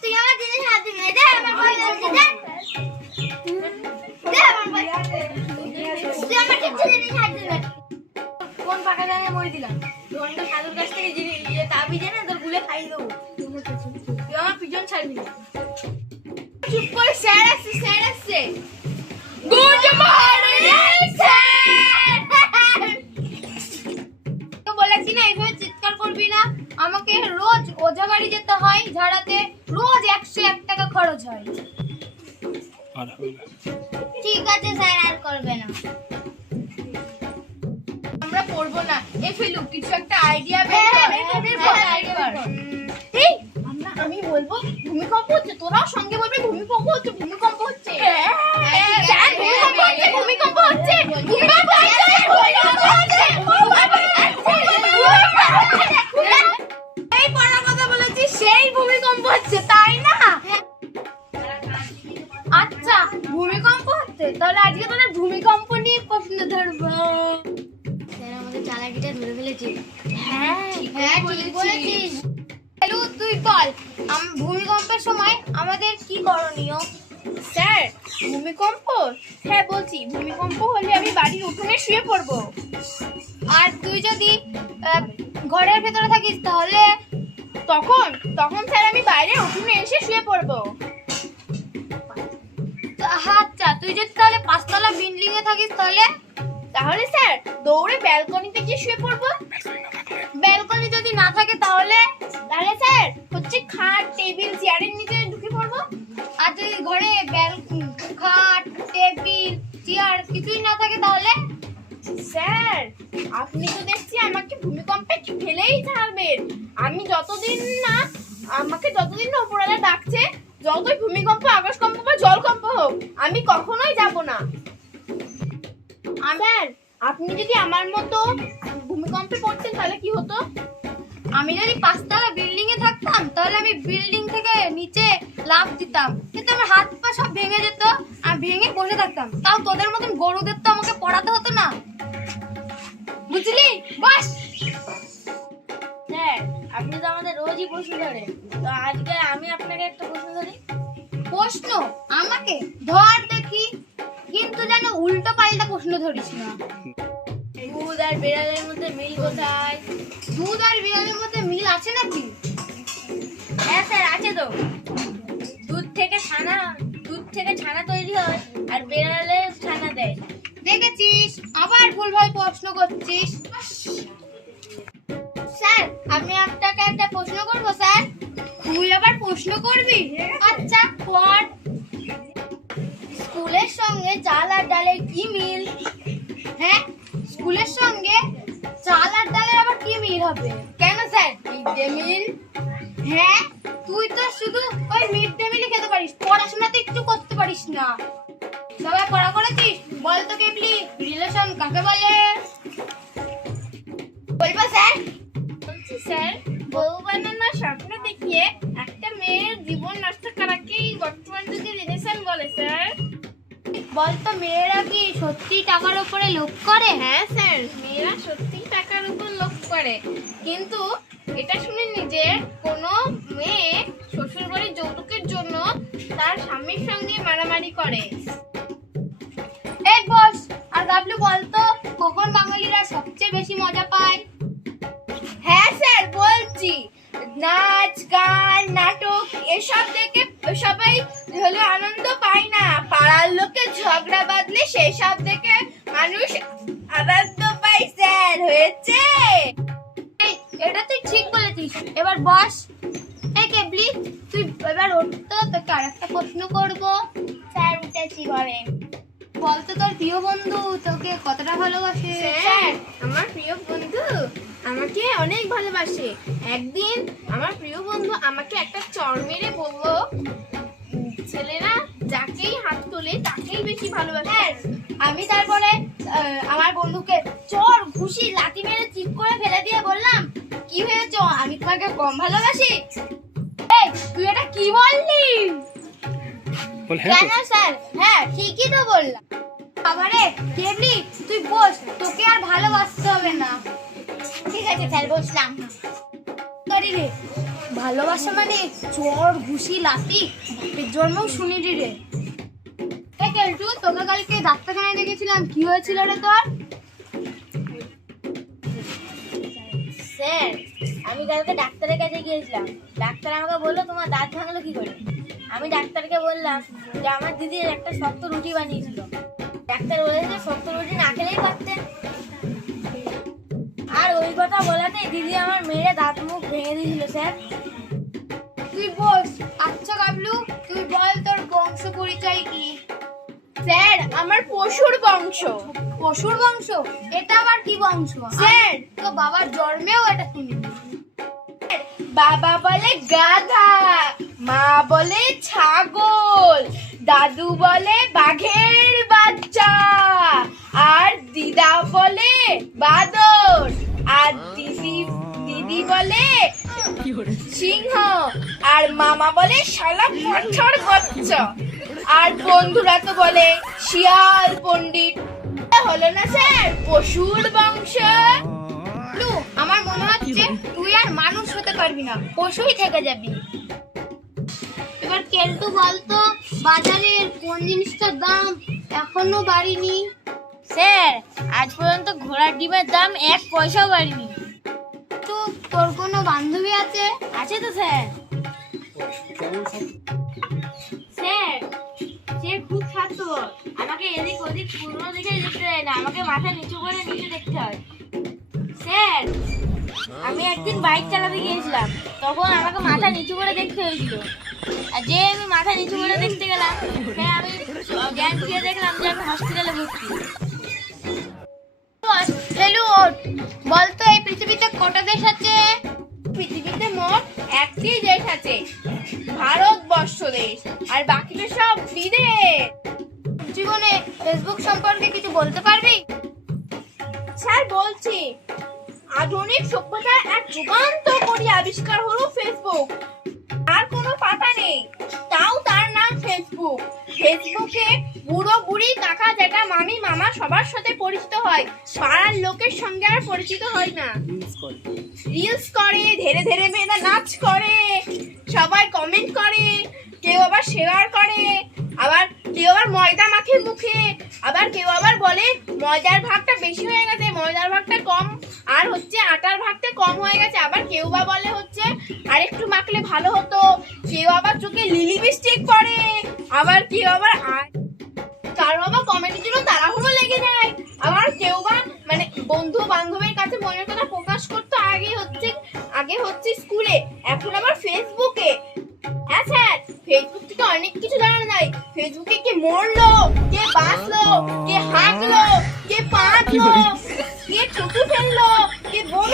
তুই আমার জিনিস হাত দিবি না, দে আমার বই বলছি, দে দে আমার বই, তুই আমার কিচ্ছু জিনিস হাত দিবি না। কোন পাকা জানে মই দিলাম দোকানটা সাধুর কাছ থেকে জিনিস তাবিজে না তোর গুলে খাই দেবো। তুই আমার পিছন ছাড়বি না। চুপ করে, স্যার আসছে, স্যার আসছে। Good morning sir. তো বলেছি না এইভাবে চিৎকার করবি না। আমাকে রোজ ওঝা বাড়ি যেতে হয় ঝাড়াতে, রোজ 101 টাকা খরচ হয়। ঠিক আছে স্যার, আর করবে না। আমরা পড়বো না। এ ফেলু কিছু একটা আইডিয়া বের কর। এই আমি বলবো ভূমিকম্প হচ্ছে, তোরাও সঙ্গে বলবি ভূমিকম্প হচ্ছে, ভূমিকম্প হচ্ছে। স্যার ভূমিকম্প হচ্ছে, ভূমিকম্প হচ্ছে, ভূমিকম্প হচ্ছে, ভূমিকম্প হচ্ছে। এই পড়া কথা বলেছি, সেই ভূমিকম্প হচ্ছে তাই না? আচ্ছা ভূমিকম্প হচ্ছে, তাহলে আজকে তোদের ভূমিকম্প নিয়ে প্রশ্ন ধরবো। স্যার আমাদের চালাকিটা ধরে ফেলেছি। হ্যাঁ হ্যাঁ ঠিক বলেছিস। হ্যালো তুই বল, ভূমিকম্পের সময় আমাদের কি করণীয়? স্যার ভূমিকম্প, হ্যাঁ বলছি, ভূমিকম্প হলে আমি বাড়ির উঠোনে শুয়ে পড়বো। আর তুই যদি ঘরের ভেতরে থাকিস তাহলে? তখন স্যার আমি বাইরে উঠোনে এসে শুয়ে পড়বো। আচ্ছা তুই যদি তাহলে 5 তলা বিল্ডিং এ থাকিস তাহলে স্যার দৌড়ে ব্যালকনিতে গিয়ে শুয়ে পড়বো। ব্যালকনি যদি না থাকে তাহলে? স্যার হচ্ছে খাট টেবিল চেয়ারের নিচে ঢুকে পড়বো। আর যদি ঘরে খাট টেবিল চেয়ার কিছুই না থাকে তাহলে? স্যার আপনি তো দেখছি আমাকে ভূমিকম্পে ফেলেই ছাড়বেন। আমি আমাকে যতদিন না উপরওয়ালা ডাকছে, যতই ভূমিকম্প আকাশকম্প বা জলকম্প হোক, আমি কখনোই যাব না। স্যার আপনি যদি আমার মতো ভূমিকম্পে পড়তেন তাহলে কি হতো? আমি যদি 5 তলা বিল্ডিং এ থাকতাম তাহলে আমি বিল্ডিং থেকে নিচে লাফ দিতাম, কিন্তু আমার হাত পা সব ভেঙে যেত আর ভেঙে বসে থাকতাম। তাও তোদের মতন গরুদের তো আমাকে পড়াতে হতো না, বুঝলি? বাস স্যার আপনি তো আমাদের রোজই প্রশ্ন ধরেন, তো আজকে আমি আপনাকে একটা প্রশ্ন ধরি। প্রশ্ন আমাকে ধর দেখি, কিন্তু যেন উল্টো পাল্টা প্রশ্ন ধরিস না। দুধ আর বিড়ালের মধ্যে মিল কোথায়? দুধ আর বিড়ালের মধ্যে মিল আছে নাকি? হ্যাঁ স্যার আছে তো। দুধ থেকে ছানা তৈরি হয় আর বিড়ালে ছানা দেয়। দেখেছিস, আবার ভুলভাল প্রশ্ন করছিস। স্যার আমি আপনাকে একটা প্রশ্ন করব স্যার। তুই আবার প্রশ্ন করবি? আচ্ছা কর। স্কুলের সঙ্গে চাল আর ডালের কি মিল? হ্যাঁ, স্কুলের সঙ্গে চাল আর ডালের আবার কি মিল হবে? কেন স্যার, মিড ডে মিল? হ্যাঁ, তুই তো শুধু ওই মিড ডে মিলই খেতে পারিস, পড়াশোনাতে একটু করতে পারিস না। সবাই পড়া করেছিস? বল তো কেবলি রিলেশন কাকে বলে? বলবো স্যার? বলছি স্যার, বউ বানানোর স্বপ্ন দেখিয়ে একটা মেয়ের জীবন নষ্ট করাকেই বর্তমান যুগে রিলেশন বলে স্যার। বলতো মেয়েরা কি সত্যি টাকার উপরে লোভ করে? হ্যাঁ স্যার, মেয়েরা সত্যি টাকার উপর লোভ করে, কিন্তু এটা শুনিনি যে কোনো মেয়ে শ্বশুর বাড়ির যৌতুকের জন্য তার স্বামীর সঙ্গে মারামারি করে। এই বস, আর গাবলু বলতো কখন বাঙালিরা সবচেয়ে বেশি মজা পায়? হ্যাঁ স্যার বলছি, নাচ গান নাটক এসব দেখে সবাই হলো আনন্দ পায় না, পাড়ার লোকে ঝগড়া বাঁধলে সেসব দেখে মানুষ আনন্দ পায় স্যার। হয়েছে? এটা তুই ঠিক বলেছিস। এবার বস। এই কেবলি তুই এবার উঠতো, তোকে আরেকটা প্রশ্ন করব। স্যার উঠেছি, বলেন। বলতো তোর প্রিয় বন্ধু তোকে কতটা ভালোবাসে? স্যার আমার প্রিয় বন্ধু আমাকে অনেক ভালোবাসে। একদিন আমার প্রিয় বন্ধু আমাকে একটা চড় মেরে বলল, ছেলেরা যাকেই হাত তোলে তাকেই বেশি ভালোবাসে। আমি তারপরে আমার বন্ধুকে চড় ঘুষি লাথি মেরে চিৎ করে ফেলে দিয়ে বললাম, কি হয়েছে, আমি তোমাকে কম ভালোবাসি? এই তুই এটা কি বললি? কেন স্যার? হ্যাঁ ঠিকই তো বললাম। আবারে কেবলি তুই বস, তোকে আর ভালোবাসতে হবে না। ঠিক আছে স্যার, বসলাম। করি রে ভালোবাসা মানে চোর ঘুষি লাতি এর জন্যও শুনিনি রে। এই কেলটু, তোকে কালকে ডাক্তারখানায় দেখেছিলাম, কি হয়েছিল রে তোর? স্যার, আমি কালকে ডাক্তারের কাছে গিয়েছিলাম। ডাক্তার আমাকে বললো তোমার দাঁত ভাঙলো কি করে। আমি ডাক্তারকে বললাম যে আমার দিদি একটা শক্ত রুটি বানিয়েছিল। ডাক্তার বলেছে শক্ত রুটি না খেলেই পারতেন। আর ওই কথা বলাতেই দিদি আমার মেরে দাঁত মুখ ভেঙে দিয়েছিল স্যার। তুই বস। আচ্ছা গাবলু, তুই বল তোর বংশ পরিচয় কি? স্যার, আমার পশুর বংশ। পশুর বংশ? এটা আবার কি বংশ? স্যার, তো বাবার জন্মেও এটা শুনিনি। বাবা বলে গাধা, মা বলে ছাগল, দাদু বলে বাঘের বাচ্চা, আর দিদা বলে বাদর, আর দিদি বলে সিংহ, আর মামা বলে শালা পাঁঠার বাচ্চা, আর বন্ধুরা তো বলে শিয়াল পণ্ডিত। হলো না স্যার পশুর বংশ? গাবলু, আমার মনে হচ্ছে তুই আর মানুষ হতে পারবি না, পশুই থেকে যাবি। এবার কেলটু বলতো, বাজারের কোন জিনিসটার দাম এখনো বাড়েনি? স্যার, আজ পর্যন্ত ঘোড়ার ডিমের দাম 1 পয়সাও বাড়েনি। তো তোর কোনো বান্ধবী আছে? আছে তো স্যার। স্যার, সে খুব স্বার্থপর। আমাকে এদিক ওদিক পূর্ব দিকে দেখতে দেয় না, আমাকে মাথা নিচু করে নিচে দেখতে হয়। স্যার, আমি একদিন বাইক চালাতে গিয়েছিলাম, তখন আমাকে মাথা নিচু করে দেখতে হয়েছিল। আর যে আমি মাথা নিচু করে দেখতে গেলাম, হ্যাঁ আমি জ্ঞান ফিরে দেখলাম যে আমি হসপিটালে ভর্তি। হেলু, বলতো এই পৃথিবীতে কটা দেশ আছে? পৃথিবীতে মোট 1টি দেশ আছে, ভারতবর্ষ দেশ, আর বাকিটা সব বিদেশ। জীবনে ফেসবুক সম্পর্কে কিছু বলতে পারবি? স্যার বলছি, আধুনিক সভ্যতার এক যুগান্তকারী আবিষ্কার হলো ফেসবুক। আর কোনো পাতা নেই, তাও তার নাম ফেসবুক। ফেসবুকে বুড়ো বুড়ি কাকা জ্যাঠা মামি মামা সবার সাথে পরিচিত হয়, পাড়ার লোকের সঙ্গে আর পরিচিত হয় না। রিলস করে, ধীরে ধীরে মেয়েরা নাচ করে, সবাই কমেন্ট করে, কেউ আবার শেয়ার করে, আবার কেউ আবার ময়দা মাখে মুখে, আবার কেউ আবার বলে ময়দার ভাগটা বেশি হয়ে গেছে, ময়দার ভাগটা কম, আর হচ্ছে আটার ভাগটা কম হয়ে গেছে। আবার কেউ বা বলে হচ্ছে আর একটু মাখলে ভালো হতো। কেউ আবার চোখে লিলি লিপস্টিক পরে, আবার কেউ আবার কারো আবার কমেন্টের জন্য তাড়াহুড়ো লেগে যায়। আবার কেউ বা মানে বন্ধু বান্ধবের কাছে মনের কথা প্রকাশ করতে আগে হচ্ছে স্কুলে, এখন আবার ফেসবুকে। হ্যাঁ স্যার, ফেসবুক থেকে অনেক কিছু জানা যায়। ফেসবুকে কে মরলো, কে বাঁচলো, কে হাঁকলো, কে পাঁচলো, কে ছুটু ফেললো, কে বোম